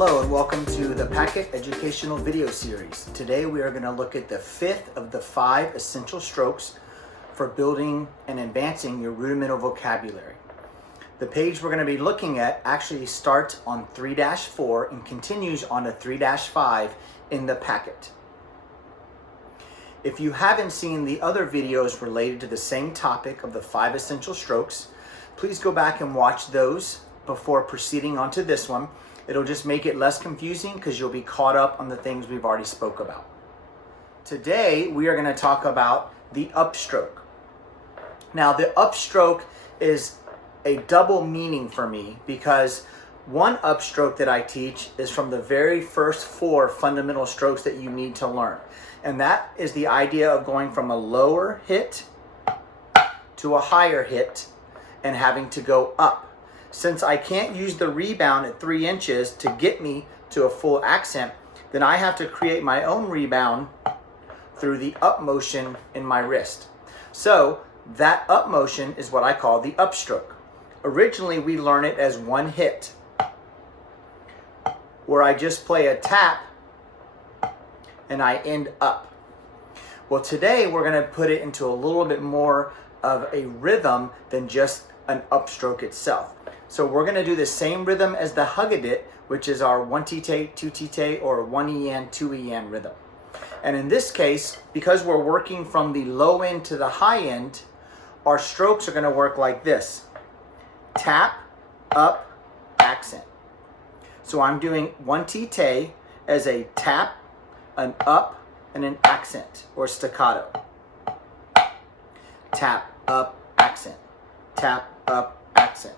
Hello and welcome to the Packet Educational Video Series. Today we are going to look at the fifth of the 5 essential strokes for building and advancing your rudimental vocabulary. The page we're going to be looking at actually starts on 3-4 and continues on to 3-5 in the packet. If you haven't seen the other videos related to the same topic of the 5 essential strokes, please go back and watch those before proceeding on to this one. It'll just make it less confusing because you'll be caught up on the things we've already spoke about. Today, we are going to talk about the upstroke. Now, the upstroke is a double meaning for me because one upstroke that I teach is from the very first 4 fundamental strokes that you need to learn. And that is the idea of going from a lower hit to a higher hit and having to go up. Since I can't use the rebound at 3 inches to get me to a full accent, then I have to create my own rebound through the up motion in my wrist. So that up motion is what I call the upstroke. Originally, we learn it as one hit, where I just play a tap and I end up. Well, today we're going to put it into a little bit more of a rhythm than just an upstroke itself. So we're going to do the same rhythm as the Haggadah, which is our 1-tite, 2-tite, or 1-en, 2-en rhythm. And in this case, because we're working from the low end to the high end, our strokes are going to work like this. Tap, up, accent. So I'm doing 1-tite as a tap, an up, and an accent, or staccato. Tap, up, accent. Tap, up, accent.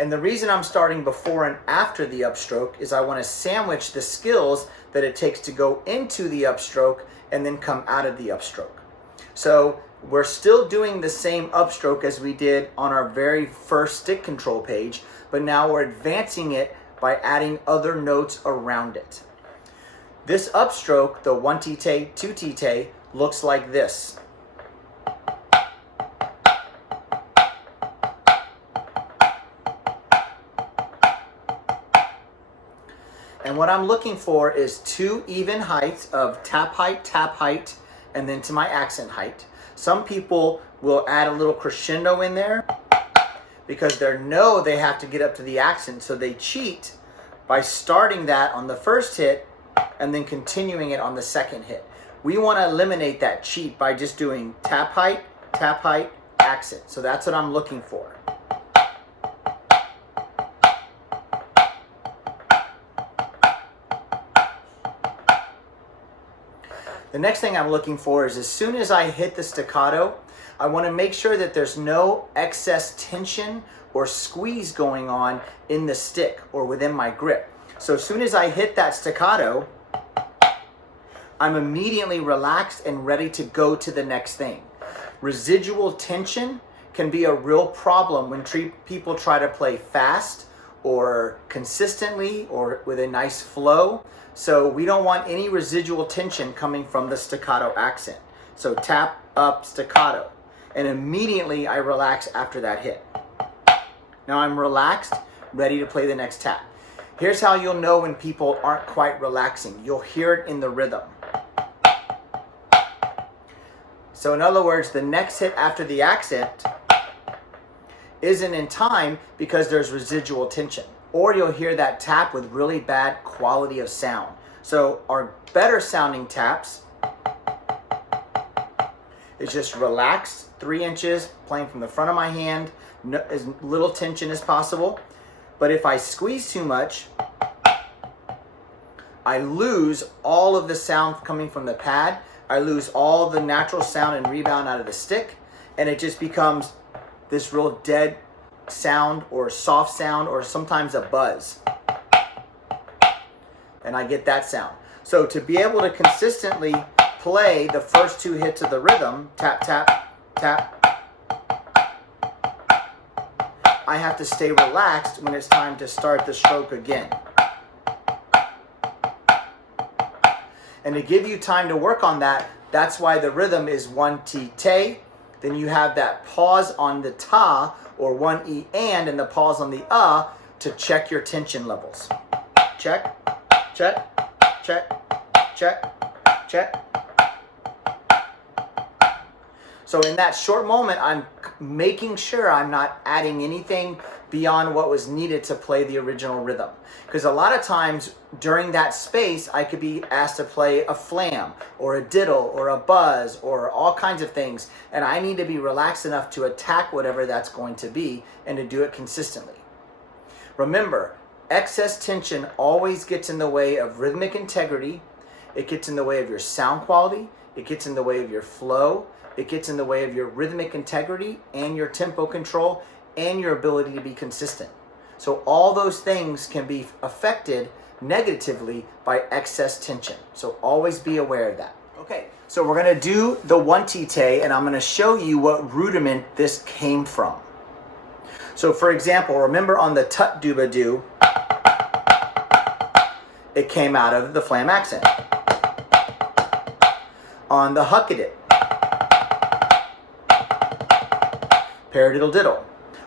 And the reason I'm starting before and after the upstroke is I want to sandwich the skills that it takes to go into the upstroke and then come out of the upstroke. So we're still doing the same upstroke as we did on our very first stick control page, but now we're advancing it by adding other notes around it. This upstroke, the 1-tite, 2-tite, looks like this. And what I'm looking for is 2 even heights of tap height, and then to my accent height. Some people will add a little crescendo in there because they know they have to get up to the accent, so they cheat by starting that on the first hit and then continuing it on the second hit. We want to eliminate that cheat by just doing tap height, accent. So that's what I'm looking for. The next thing I'm looking for is as soon as I hit the staccato, I want to make sure that there's no excess tension or squeeze going on in the stick or within my grip. So as soon as I hit that staccato, I'm immediately relaxed and ready to go to the next thing. Residual tension can be a real problem when people try to play fast or consistently or with a nice flow. So we don't want any residual tension coming from the staccato accent. So tap, up, staccato. And immediately I relax after that hit. Now I'm relaxed, ready to play the next tap. Here's how you'll know when people aren't quite relaxing. You'll hear it in the rhythm. So in other words, the next hit after the accent isn't in time because there's residual tension. Or you'll hear that tap with really bad quality of sound. So our better sounding taps is just relaxed, 3 inches, playing from the front of my hand, as little tension as possible. But if I squeeze too much, I lose all of the sound coming from the pad. I lose all the natural sound and rebound out of the stick. And it just becomes this real dead sound or soft sound or sometimes a buzz. And I get that sound. So to be able to consistently play the first 2 hits of the rhythm, tap, tap, tap, I have to stay relaxed when it's time to start the stroke again. And to give you time to work on that, that's why the rhythm is 1-tite. Then you have that pause on the ta or 1-en and the pause on the to check your tension levels. check, check, check, check, check. So in that short moment, I'm making sure I'm not adding anything beyond what was needed to play the original rhythm. Because a lot of times during that space, I could be asked to play a flam or a diddle or a buzz or all kinds of things. And I need to be relaxed enough to attack whatever that's going to be and to do it consistently. Remember, excess tension always gets in the way of rhythmic integrity. It gets in the way of your sound quality. It gets in the way of your flow. It gets in the way of your rhythmic integrity and your tempo control and your ability to be consistent. So all those things can be affected negatively by excess tension. So always be aware of that. Okay, so we're gonna do the one tite and I'm gonna show you what rudiment this came from. So for example, remember on the tut dooba doo, it came out of the flam accent. On the huckadit, paradiddle diddle.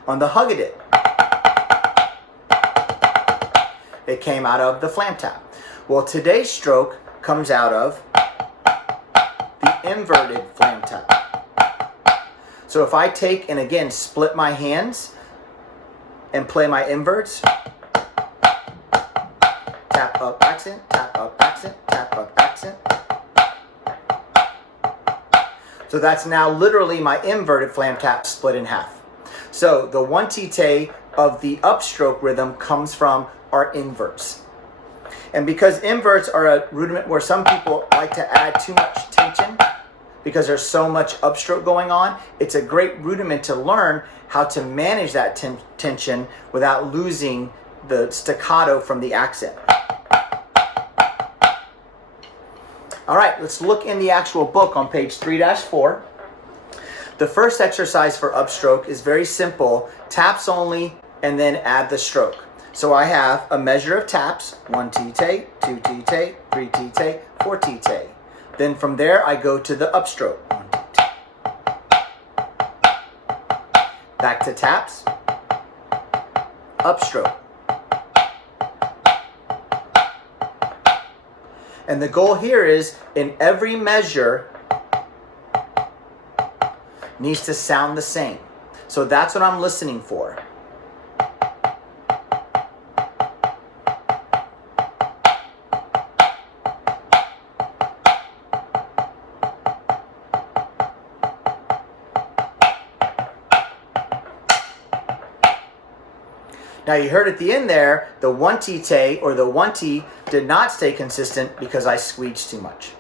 On the hugadit, it came out of the flam tap. Well, today's stroke comes out of the inverted flam tap. So if I take and again split my hands and play my inverts, tap up accent, tap up accent, tap up accent. So that's now literally my inverted flam tap split in half. So the one tite of the upstroke rhythm comes from our inverts. And because inverts are a rudiment where some people like to add too much tension because there's so much upstroke going on, it's a great rudiment to learn how to manage that tension without losing the staccato from the accent. All right, let's look in the actual book on page 3-4. The first exercise for upstroke is very simple, taps only, and then add the stroke. So I have a measure of taps, 1 tite, 2 tite, 3 tite, 4 tite. Then from there I go to the upstroke. 1 tite. Back to taps, upstroke. And the goal here is in every measure needs to sound the same. So that's what I'm listening for. Now you heard at the end there, the 1 tite or the 1 t did not stay consistent because I squeeged too much.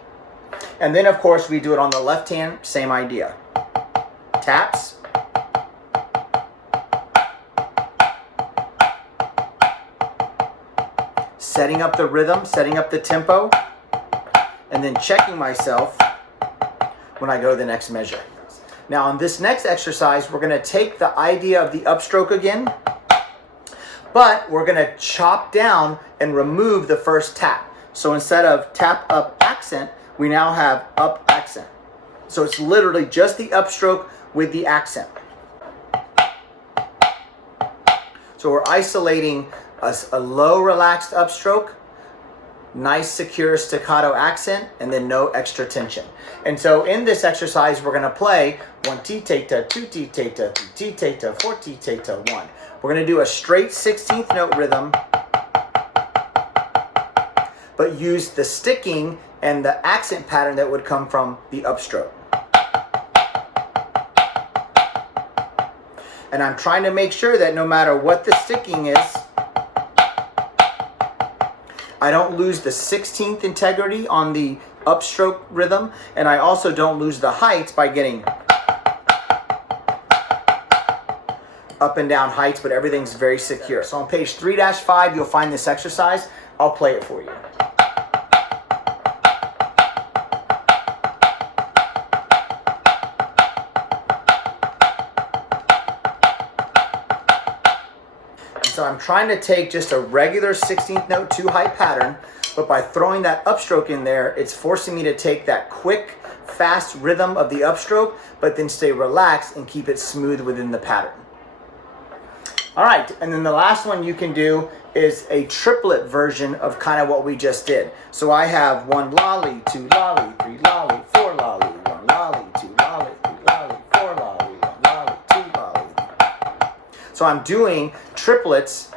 And then of course we do it on the left hand, same idea. Taps. Setting up the rhythm, setting up the tempo, and then checking myself when I go to the next measure. Now on this next exercise, we're gonna take the idea of the upstroke again, but we're gonna chop down and remove the first tap. So instead of tap up accent, we now have up accent. So it's literally just the upstroke with the accent. So we're isolating a low relaxed upstroke, nice secure staccato accent, and then no extra tension. And so in this exercise, we're gonna play 1 tite, 2 tite, 3 tite, 4 tite, 1. We're gonna do a straight 16th note rhythm, but use the sticking and the accent pattern that would come from the upstroke. And I'm trying to make sure that no matter what the sticking is, I don't lose the 16th integrity on the upstroke rhythm, and I also don't lose the heights by getting up and down heights, but everything's very secure. So on page 3-5, you'll find this exercise. I'll play it for you. So I'm trying to take just a regular 16th note 2 height pattern, but by throwing that upstroke in there, it's forcing me to take that quick, fast rhythm of the upstroke, but then stay relaxed and keep it smooth within the pattern. All right, and then the last one you can do is a triplet version of kind of what we just did. So I have 1 lolly, 2 lolly, 3 lolly, 4 lolly, 1 lolly, 2 lolly, 3 lolly, 4 lolly, 1 lolly, 2 lolly. So I'm doing triplets,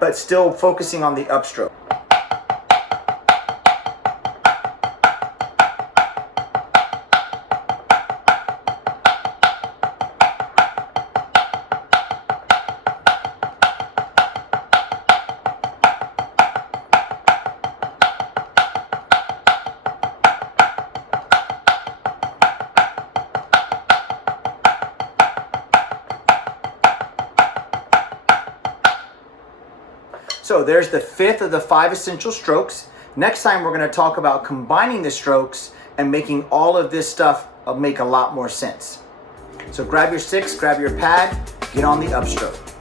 but still focusing on the upstroke. So there's the 5th of the 5 essential strokes. Next time we're going to talk about combining the strokes and making all of this stuff make a lot more sense. So grab your sticks, grab your pad, get on the upstroke.